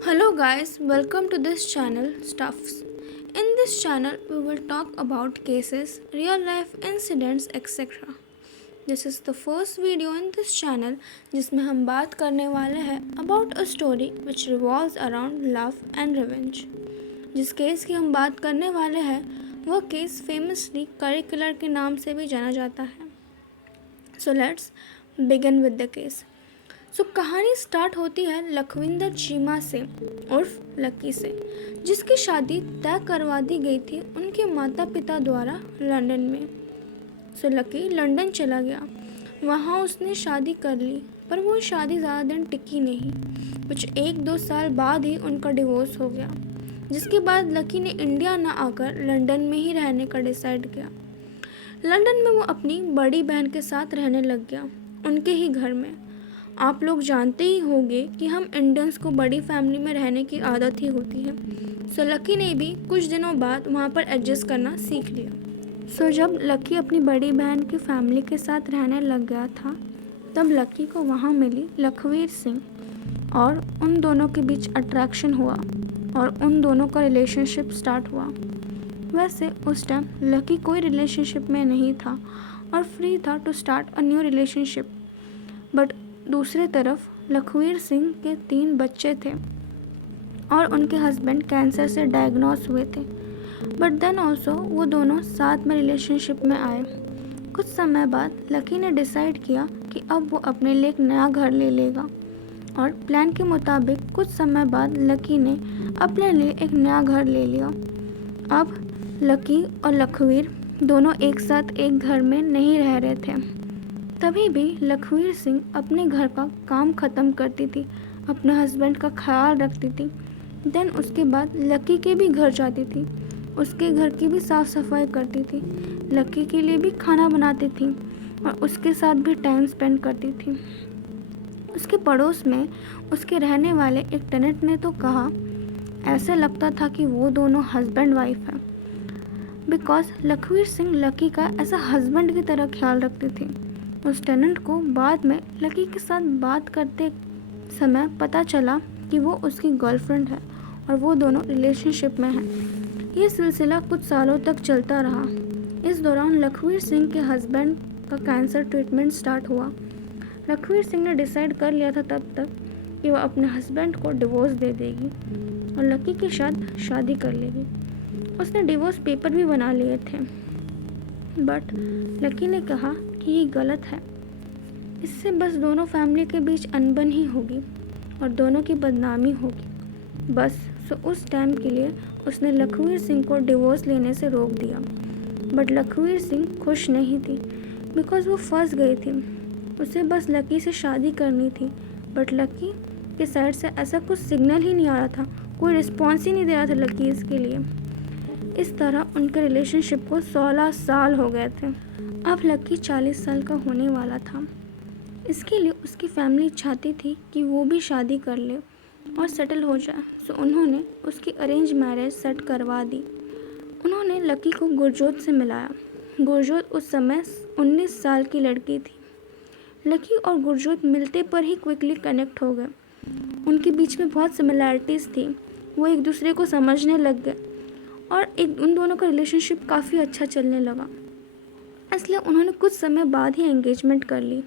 Hello guys, welcome to this channel Stuffs. In this channel we will talk about cases, real life incidents etc. This is the first video in this channel जिसमें हम बात करने वाले हैं about a story which revolves around love and revenge. जिस case की हम बात करने वाले हैं वह केस फेमसली करी किलर के नाम से भी जाना जाता है. So let's begin with the case. कहानी स्टार्ट होती है लखविंदर चीमा से उर्फ लकी से, जिसकी शादी तय करवा दी गई थी उनके माता पिता द्वारा लंदन में. लकी लंदन चला गया. वहाँ उसने शादी कर ली, पर वो शादी ज़्यादा दिन टिकी नहीं. कुछ 1-2 साल बाद ही उनका डिवोर्स हो गया, जिसके बाद लकी ने इंडिया न आकर लंदन में ही रहने का डिसाइड किया. लंदन में वो अपनी बड़ी बहन के साथ रहने लग गया, उनके ही घर में. आप लोग जानते ही होंगे कि हम इंडियंस को बड़ी फैमिली में रहने की आदत ही होती है. लकी ने भी कुछ दिनों बाद वहाँ पर एडजस्ट करना सीख लिया. जब लकी अपनी बड़ी बहन की फैमिली के साथ रहने लग गया था, तब लकी को वहाँ मिली लखवीर सिंह और उन दोनों के बीच अट्रैक्शन हुआ और उन दोनों का रिलेशनशिप स्टार्ट हुआ. वैसे उस टाइम लकी कोई रिलेशनशिप में नहीं था और फ्री था to start a new relationship. But दूसरे तरफ लखवीर सिंह के 3 बच्चे थे और उनके हस्बैंड कैंसर से डायग्नोस हुए थे. बट देन ऑल्सो वो दोनों साथ में रिलेशनशिप में आए. कुछ समय बाद लकी ने डिसाइड किया कि अब वो अपने लिए एक नया घर ले लेगा और प्लान के मुताबिक कुछ समय बाद लकी ने अपने लिए एक नया घर ले लिया. अब लकी और लखवीर दोनों एक साथ एक घर में नहीं रह रहे थे. तभी भी लखवीर सिंह अपने घर का काम ख़त्म करती थी, अपने हस्बैंड का ख्याल रखती थी. देन उसके बाद लकी के भी घर जाती थी, उसके घर की भी साफ़ सफाई करती थी, लकी के लिए भी खाना बनाती थी और उसके साथ भी टाइम स्पेंड करती थी. उसके पड़ोस में उसके रहने वाले एक टेनेंट ने तो कहा, ऐसे लगता था कि वो दोनों हस्बैंड वाइफ हैं, बिकॉज लखवीर सिंह लकी का ऐसा हस्बैंड की तरह ख्याल रखती थी. उस टेनेंट को बाद में लकी के साथ बात करते समय पता चला कि वो उसकी गर्लफ्रेंड है और वो दोनों रिलेशनशिप में हैं. ये सिलसिला कुछ सालों तक चलता रहा. इस दौरान लखवीर सिंह के हस्बैंड का कैंसर ट्रीटमेंट स्टार्ट हुआ. लखवीर सिंह ने डिसाइड कर लिया था तब तक कि वह अपने हस्बैंड को डिवोर्स दे देगी और लकी के साथ शादी कर लेगी. उसने डिवोर्स पेपर भी बना लिए थे. बट लकी ने कहा कि ये गलत है, इससे बस दोनों फैमिली के बीच अनबन ही होगी और दोनों की बदनामी होगी. बस उस टाइम के लिए उसने लखवीर सिंह को डिवोर्स लेने से रोक दिया. बट लखवीर सिंह खुश नहीं थी, बिकॉज वो फंस गई थी. उसे बस लकी से शादी करनी थी, बट लकी के साइड से ऐसा कुछ सिग्नल ही नहीं आ रहा था, कोई रिस्पॉन्स ही नहीं दे रहा था लकी इसके लिए. इस तरह उनके रिलेशनशिप को 16 साल हो गए थे. अब लकी 40 साल का होने वाला था. इसके लिए उसकी फैमिली चाहती थी कि वो भी शादी कर ले और सेटल हो जाए. उन्होंने उसकी अरेंज मैरिज सेट करवा दी. उन्होंने लकी को गुरजोत से मिलाया. गुरजोत उस समय 19 साल की लड़की थी. लकी और गुरजोत मिलते पर ही क्विकली कनेक्ट हो गए. उनके बीच में बहुत सिमिलैरिटीज़ थी. वो एक दूसरे को समझने लग गए और उन दोनों का रिलेशनशिप काफ़ी अच्छा चलने लगा. इसलिए उन्होंने कुछ समय बाद ही एंगेजमेंट कर ली.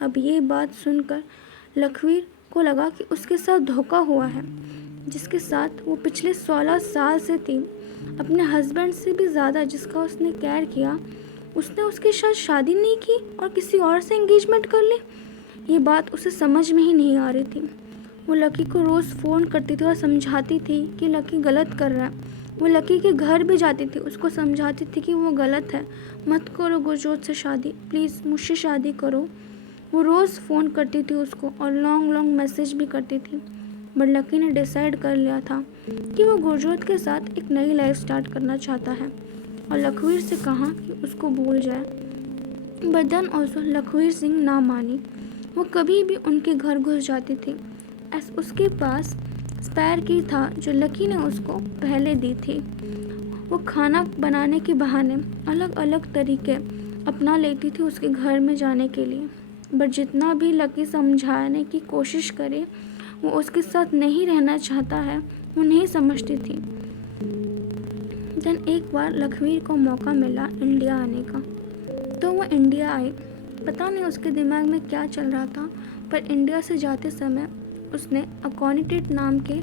अब ये बात सुनकर लखवीर को लगा कि उसके साथ धोखा हुआ है, जिसके साथ वो पिछले 16 साल से थी. अपने हस्बैंड से भी ज़्यादा जिसका उसने केयर किया, उसने उसके साथ शादी नहीं की और किसी और से एंगेजमेंट कर ली. ये बात उसे समझ में ही नहीं आ रही थी. वो लकी को रोज़ फ़ोन करती थी और समझाती थी कि लकी गलत कर रहा है. वो लकी के घर भी जाती थी, उसको समझाती थी कि वो गलत है, मत करो गुरजोत से शादी, प्लीज़ मुझसे शादी करो. वो रोज़ फ़ोन करती थी उसको और लॉन्ग मैसेज भी करती थी. बट लकी ने डिसाइड कर लिया था कि वो गुरजोत के साथ एक नई लाइफ स्टार्ट करना चाहता है और लखवीर से कहा कि उसको भूल जाए. But then also Lakhvir Singh ना मानी. वो कभी भी उनके घर घुस जाती थी. उसके पास स्पेयर की था जो लकी ने उसको पहले दी थी. वो खाना बनाने के बहाने अलग अलग तरीके अपना लेती थी उसके घर में जाने के लिए. बट जितना भी लकी समझाने की कोशिश करे, वो उसके साथ नहीं रहना चाहता है वो नहीं समझती थी। देन एक बार लखवीर को मौका मिला इंडिया आने का, तो वो इंडिया आई। पता नहीं उसके दिमाग में क्या चल रहा था, पर इंडिया से जाते समय उसने अकॉनिटेट नाम के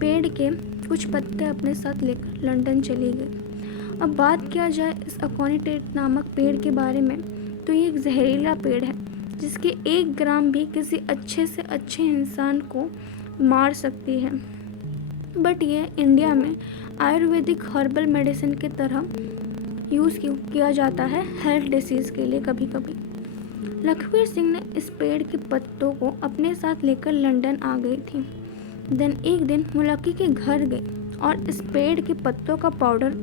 पेड़ के कुछ पत्ते अपने साथ लेकर लंदन चली गई। अब बात किया जाए इस अकॉनिटेट नामक पेड़ के बारे में, तो ये एक जहरीला पेड़ है जिसके 1 ग्राम भी किसी अच्छे से अच्छे इंसान को मार सकती है। बट ये इंडिया में आयुर्वेदिक हर्बल मेडिसिन की तरह यूज़ किया जाता है हेल्थ डिसीज़ के लिए कभी कभी। लखवीर सिंह ने इस पेड़ के पत्तों को अपने साथ लेकर लंदन आ गई थी। देन एक दिन वो लकी के घर गई और इस पेड़ के पत्तों का पाउडर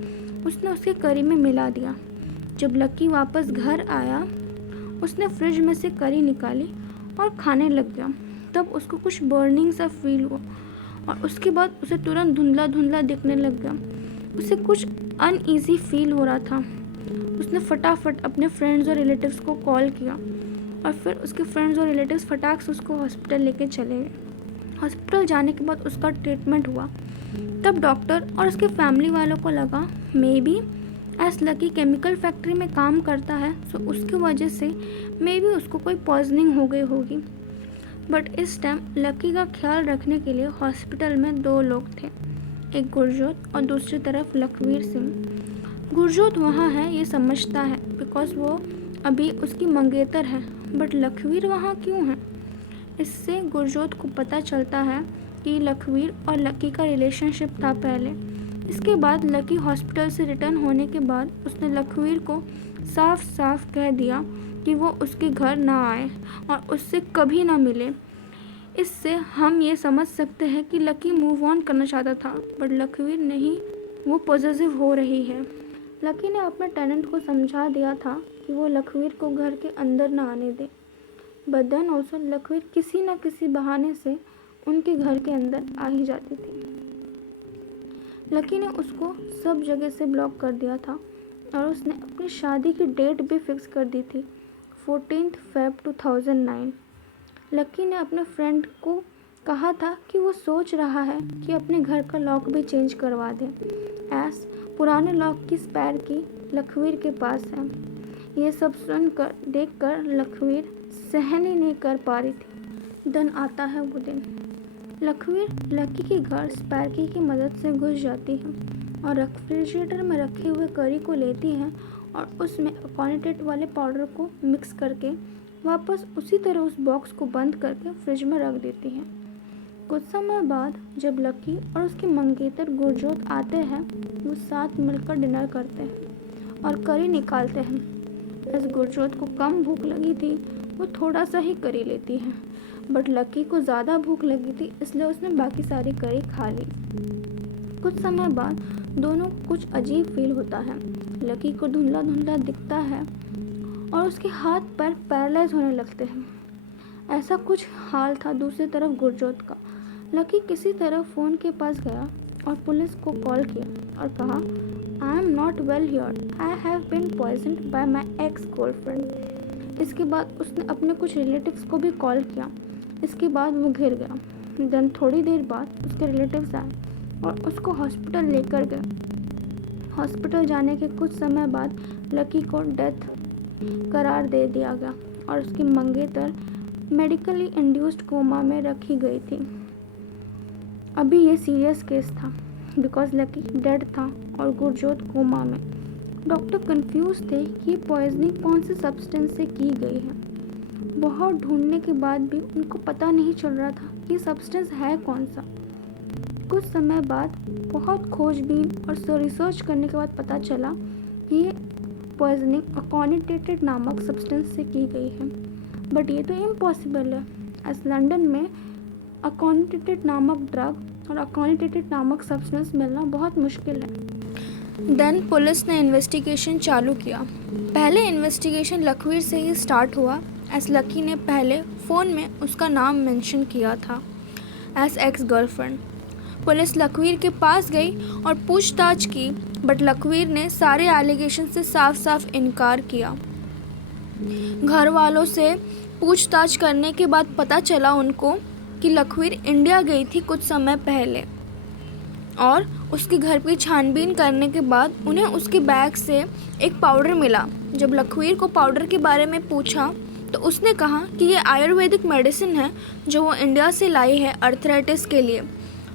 उसने उसके करी में मिला दिया। जब लकी वापस घर आया उसने फ्रिज में से करी निकाली और खाने लग गया। तब उसको कुछ बर्निंग सा फील हुआ और उसके बाद उसे तुरंत धुंधला धुंधला दिखने लग गया। उसे कुछ अनईजी फील हो रहा था। उसने फटाफट अपने फ्रेंड्स और रिलेटिव्स को कॉल किया और फिर उसके फ्रेंड्स और रिलेटिव्स फटाक से उसको हॉस्पिटल लेके चले गए। हॉस्पिटल जाने के बाद उसका ट्रीटमेंट हुआ। तब डॉक्टर और उसके फैमिली वालों को लगा may be S lucky chemical factory में काम करता है, सो उसकी वजह से मे बी उसको कोई पॉइजनिंग हो गई होगी। बट इस टाइम लकी का ख्याल रखने के लिए हॉस्पिटल में 2 लोग थे, एक गुरजोत और दूसरी तरफ लखवीर सिंह। गुरजोत वहाँ है ये समझता है बिकॉज वो अभी उसकी मंगेतर है, बट लखवीर वहाँ क्यों है? इससे गुरजोत को पता चलता है कि लखवीर और लकी का रिलेशनशिप था पहले। इसके बाद लकी हॉस्पिटल से रिटर्न होने के बाद उसने लखवीर को साफ साफ कह दिया कि वो उसके घर ना आए और उससे कभी ना मिले। इससे हम ये समझ सकते हैं कि लकी मूव ऑन करना चाहता था, बट लखवीर नहीं, वो पॉजिटिव हो रही है। लकी ने अपने टेनेंट को समझा दिया था कि वो लखवीर को घर के अंदर ना आने दे, बट देन ऑल्सो लखवीर किसी न किसी बहाने से उनके घर के अंदर आ ही जाती थी। लकी ने उसको सब जगह से ब्लॉक कर दिया था और उसने अपनी शादी की डेट भी फिक्स कर दी थी 14 Feb 2009। लकी ने अपने फ्रेंड को कहा था कि वो सोच रहा है कि अपने घर का लॉक भी चेंज करवा दे, एस पुराने लॉक की स्पेयर की लखवीर के पास है। ये सब सुनकर देखकर लखवीर सहन ही नहीं कर पा रही थी। दिन आता है वो दिन। लखवीर लकी के घर स्पैर्की की मदद से घुस जाती है और रेफ्रिजरेटर में रखे हुए करी को लेती है और उसमें अकॉनिटेट वाले पाउडर को मिक्स करके वापस उसी तरह उस बॉक्स को बंद करके फ्रिज में रख देती है। कुछ समय बाद जब लकी और उसके मंगेतर गुरजोत आते हैं, वो साथ मिलकर डिनर करते हैं और करी निकालते हैं। इस गुरजोत को कम भूख लगी थी, वो थोड़ा सा ही करी लेती है, बट लकी को ज़्यादा भूख लगी थी इसलिए उसने बाकी सारी करी खा ली। कुछ समय बाद दोनों को कुछ अजीब फील होता है। लकी को धुंधला धुंधला दिखता है और उसके हाथ पैर पैरालाइज होने लगते हैं। ऐसा कुछ हाल था दूसरी तरफ गुरजोत का। लकी किसी तरह फ़ोन के पास गया और पुलिस को कॉल किया और कहा I am not well here, I have been poisoned by my ex girlfriend. इसके बाद उसने अपने कुछ रिलेटिव्स को भी कॉल किया। इसके बाद वो घिर गया। देन थोड़ी देर बाद उसके रिलेटिव्स आए और उसको हॉस्पिटल लेकर गए। हॉस्पिटल जाने के कुछ समय बाद लकी को डेथ करार दे दिया गया और उसकी मंगेतर मेडिकली इंड्यूस्ड कोमा में रखी गई थी। अभी ये सीरियस केस था बिकॉज लकी डेड था और गुरजोत कोमा में। डॉक्टर कंफ्यूज थे कि ये पॉइजनिंग कौन से सब्सटेंस से की गई है। बहुत ढूंढने के बाद भी उनको पता नहीं चल रहा था कि सब्सटेंस है कौन सा। कुछ समय बाद बहुत खोजबीन और रिसर्च करने के बाद पता चला कि ये पॉइजनिंग अकॉनिटेटेड नामक सब्सटेंस से की गई है। बट ये तो इम्पॉसिबल है, एज लंदन में अकॉनिटेटेड नामक ड्रग और अकॉनिटेटेड नामक सब्सटेंस मिलना बहुत मुश्किल है। देन पुलिस ने इन्वेस्टिगेशन चालू किया। पहले इन्वेस्टिगेशन लखवीर से ही स्टार्ट हुआ, एस लकी ने पहले फ़ोन में उसका नाम मेंशन किया था as ex girlfriend. Police Lakhvir के पास गई और पूछताछ की, बट लखवीर ने सारे एलिगेशन से साफ साफ इनकार किया। घर वालों से पूछताछ करने के बाद पता चला उनको कि लखवीर इंडिया गई थी कुछ समय पहले और उसके घर की छानबीन करने के बाद उन्हें उसके बैग से एक पाउडर मिला। जब लखवीर को पाउडर के बारे में पूछा तो उसने कहा कि ये आयुर्वेदिक मेडिसिन है जो वो इंडिया से लाई है अर्थराइटिस के लिए।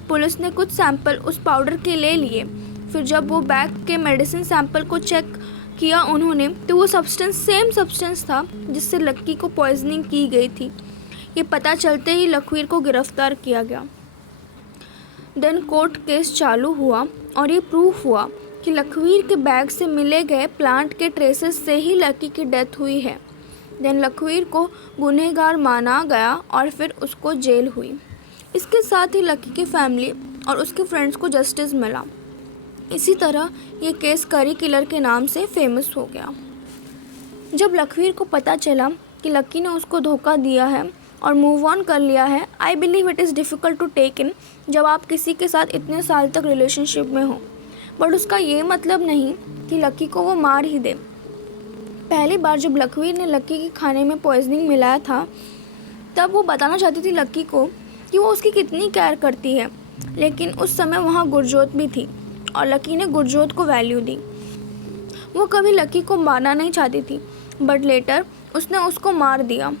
पुलिस ने कुछ सैंपल उस पाउडर के ले लिए। फिर जब वो बैग के मेडिसिन सैंपल को चेक किया उन्होंने, तो वो सब्सटेंस सेम सब्सटेंस था जिससे लक्की को पॉइजनिंग की गई थी। ये पता चलते ही लखवीर को गिरफ्तार किया गया। देन कोर्ट केस चालू हुआ और ये प्रूफ हुआ कि लखवीर के बैग से मिले गए प्लांट के ट्रेसेस से ही लक्की की डेथ हुई है। देन लखवीर को गुनहगार माना गया और फिर उसको जेल हुई। इसके साथ ही लक्की की फैमिली और उसके फ्रेंड्स को जस्टिस मिला। इसी तरह ये केस करी किलर के नाम से फेमस हो गया। जब लखवीर को पता चला कि लक्की ने उसको धोखा दिया है और मूव ऑन कर लिया है, I believe it is difficult to take in जब आप किसी के साथ इतने साल तक रिलेशनशिप में हो। बट उसका ये मतलब नहीं कि लक्की को वो मार ही दे। पहली बार जब लखवीर ने लक्की के खाने में पॉइजनिंग मिलाया था तब वो बताना चाहती थी लक्की को कि वो उसकी कितनी केयर करती है, लेकिन उस समय वहाँ गुरजोत भी थी और लक्की ने गुरजोत को वैल्यू दी। वो कभी लक्की को मारना नहीं चाहती थी, बट लेटर उसने उसको मार दिया।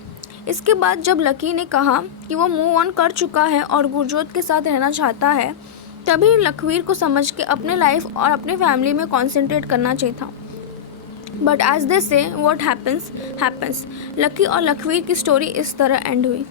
इसके बाद जब लक्की ने कहा कि वो मूव ऑन कर चुका है और गुरजोत के साथ रहना चाहता है, तभी लखवीर को समझ के अपने लाइफ और अपने फैमिली में कॉन्सेंट्रेट करना चाहिए था। बट एज दे से व्हाट हैपन्स हैपन्स। लक्की और लखवीर की स्टोरी इस तरह एंड हुई।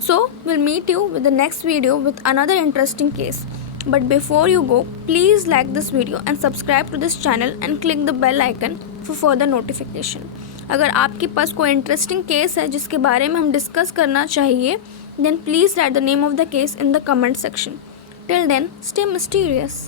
So we'll meet you with the next video with another interesting case. But before you go, please like this video and subscribe to this channel and click the bell icon for further notification. अगर आपके पास कोई interesting case है जिसके बारे में हम discuss करना चाहिए, then please write the name of the case in the comment section. Till then, stay mysterious.